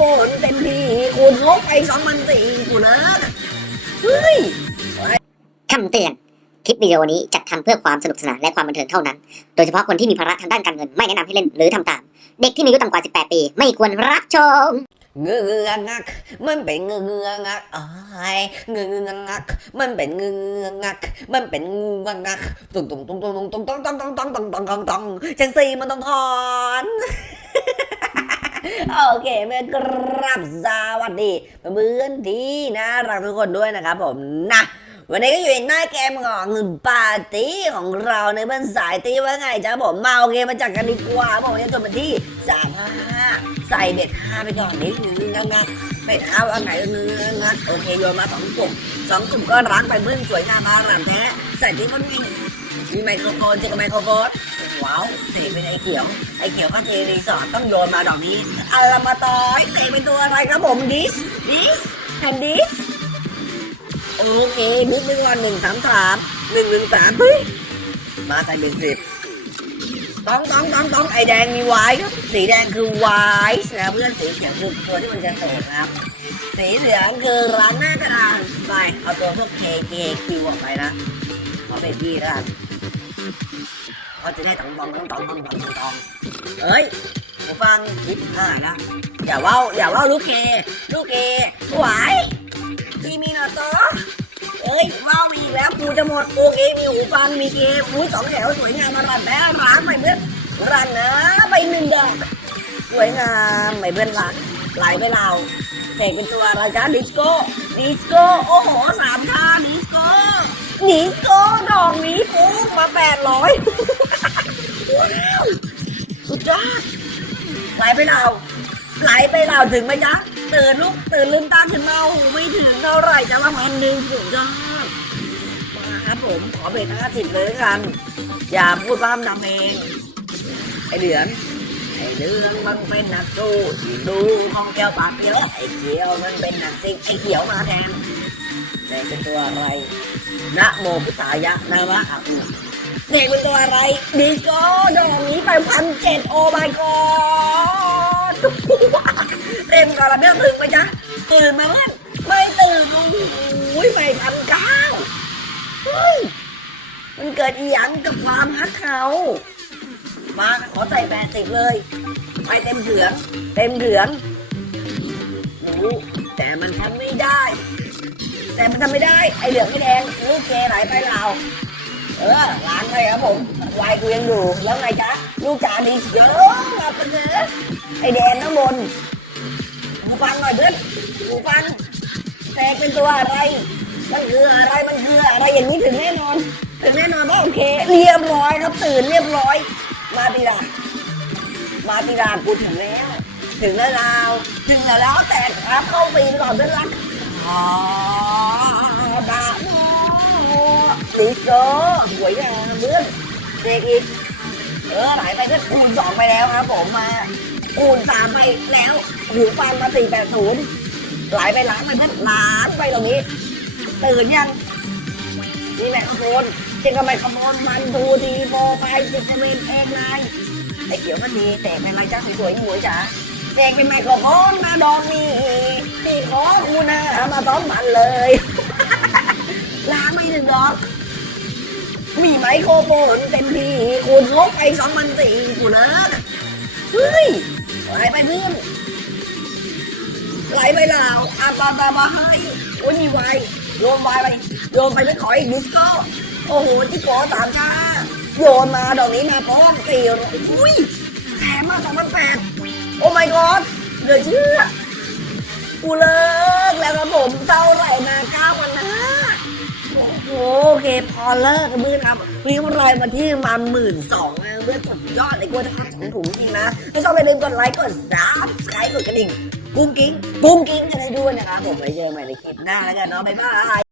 บนเต็มที่คุณงบไปสองพันสี่กูเลิกเฮ้ยคำเตือน คลิปวิดีโอนี้จัดทำเพื่อความสนุกสนานและความบันเทิงเท่านั้น โดยเฉพาะคนที่มีภาระทางด้านการเงินไม่แนะนำให้เล่นหรือทำตาม เด็กที่มีอายุต่ำกว่า 18 ปี ไม่ควรรับชม เงืองัก มันเป็นเงืองักอ้ายเงืองัก มันเป็นเงืองัก มันเป็นงูงักตุ้งตุ้งตุ้งตุ้งตุ้งตุ้งตุ้งตุ้งตุ้งตุ้งตุ้งตุ้งตุ้งตุ้งจังสีมันต้องถอน โอเคเมื่อกรับสวัสดีเพื่อนที่น่ารักทุกคนด้วยนะครับผมนะวันนี้ก็อยู่ในหน้าเกมของปาร์ตี้ของเราในเพื่อนสายตีว่าไงจ๊ะผมมาเอาเกมมาจากกันดีกว่าบอกว่าจะจบเป็นที่สามห้าใส่เบ็ดห้าไปก่อนนิดนึงนะนะเบ็ดห้าอันไหนเนื้องัดโอเคโยนมาสองกลุ่มสองกลุ่มก็รักไปเบื้องสวยงามมาหลังแท้ใส่ที่มันมีมีไมโครโฟนเจอกับไมโครโฟน ว้าวเตะเป็นไอ้เขียวไอ้เขียวก็เทรีสอร์ทต้องโยนมาดอกนี้อาละมาตอยเตะเป็นตัวอะไรครับผมดิสดิสแอนดิสโอเคนึกนึกว่าหนึ่งสามสามหนึ่งหนึ่งสามเฮ้ยมาใส่เป็นสิบต้องต้องต้องต้องไอแดงมีไว้ครับสีแดงคือไวส์นะเพื่อนสีเขียวคือตัวที่มันจะโตนะครับสีเหลืองคือร้านหน้ากระดานไปเอาตัวพวกเคเคคิวออกไปนะเอาไปพี่ล้ว กันเขาจะได้ตองตองตองตองตองตองตองเฮ้ยผมฟังคิดห้านะอย่าว่าอย่าว่าลูกเคลูกเคไหวที่มีหนอตอเอ้ยว้าวอีกแล้วกูจะหมดโอเคมีหูฟังมีเกมหูสองแถวสวยงามมารันแล้วร้านใหม่เพื่อนรันนะไปหนึ่งดอสวยงามใหม่เพื่อนรันไหลไปเราเสกเป็นตัวอะไรจ้าดิสโก้ดิสโก้โอ้โหสามท่าดิสโก้ ดิสโก้ดอกนี้ปุ๊บมาแปดร้อยว้าวสุดยอดไหลไปเราไหลไปเราถึงไหมจ๊ะตื่นลูกตื่นลืมตาขึ้นมาโอ้ไม่ถึงเท่าไหร่จะว่าพันหนึ่งสุดยอดมาครับผมขอเบรกห้าสิบเลยกัน อย่าพูดพร่ำนำเองไอเหลืองไอเหลืองมันเป็นนักสู้ที่ดูของแก้วปากเยอะไอเขียวมันเป็นนักซิ่งไอเขียวมาแทน เป็นตัวอะไรนะโมพุทธายะนามะอักเด็กเป็นตัวอะไรดีโก้ดอกนี้ไปพันเจ็ดโอ้ my god เต็มกระเบื้อตื่นไปจ้ะตื่นมาเมื่อไม่ตื่นโอ้ยไม่พันเก้าเฮ้ยมันเกิดอีหยังกับความฮักเขามาขอใส่แปดสิบเลยไปเต็มเถือง เต็มเถืองรู้แต่มันทำไม่ได้ แต่มันทำไม่ได้ไอเหลืองไม่แดงลูกเกไหลไปเราเออล้างไปครับผมวายกูยังอยู่แล้วไงจ๊ะลูกจ๋าดีเยอะมาเป็นเนื้อไอแดงข้างบนหูฟังหน่อยเพื่อนหูฟังแตกเป็นตัวอะไร มันคืออะไรมันคืออะไรอย่างนี้ถึงแน่นอน ถึงแน่นอนว่าโอเค เรียบร้อยครับตื่นเรียบร้อย มาตีดามาตีดากูถึงแล้ว ถึงแล้วถึงแล้วแล้วแต่ครับเข้าปีก่อนเพื่อนรัก อ๋อดาโมดิโก้สวยงามเพื่อนเด็กอีกเออไหลไปก็คูณสองไปแล้วครับผมมาคูณสามไปแล้วหูฟังมาสี่แปดศูนย์ไหลไปล้างไปเพื่อนล้างไปตรงนี้ ตื่นยังนี่แมคโครโฟนเจงกับไมโครโฟนมันดูดีโมไปจงกับเวนเองเลยไอเขียวมันดีแต่เป็นไรจ้าสวยๆหมวยจ๋า เจงเป็นไมโครโฟนมาดองนี่ที่ขอคุณนะมาต้อมมันเลยล้างไม่ถึงดอก มีไมโครโฟนเต็มที่คุณงบไปสองพันสี่กูเลิกเฮ้ยไหลไปเพื่อนไหลไปลาวอาตาตาบาให้โอ้ยมีไวโยนไวไปโยนไปไม่ขออีกดิสโก้โอ้โหที่ขอสามชาโยนมาดอกนี้มาป้อนสี่อุ้ยแถมมาสองพันแปด โอ้ my god เหลือเชื่อกูเลิกแล้วครับผมเท่าไหร่นะเก้าพันห้าโอเคพอเลิกกันมือครับรีบรอยมาที่มาหมื่นสองนะเพื่อสุดยอดเลยกลัวจะขาดถุงถุงจริงนะไม่ชอบไปลืมกดไลค์กดซับสไครต์กดกระดิ่งกุ้งกิ้งกุ้งกิ้งกันให้ด้วยนะครับผมไปเจอใหม่ในคลิปหน้าแล้วกันเนาะบ๊ายบาย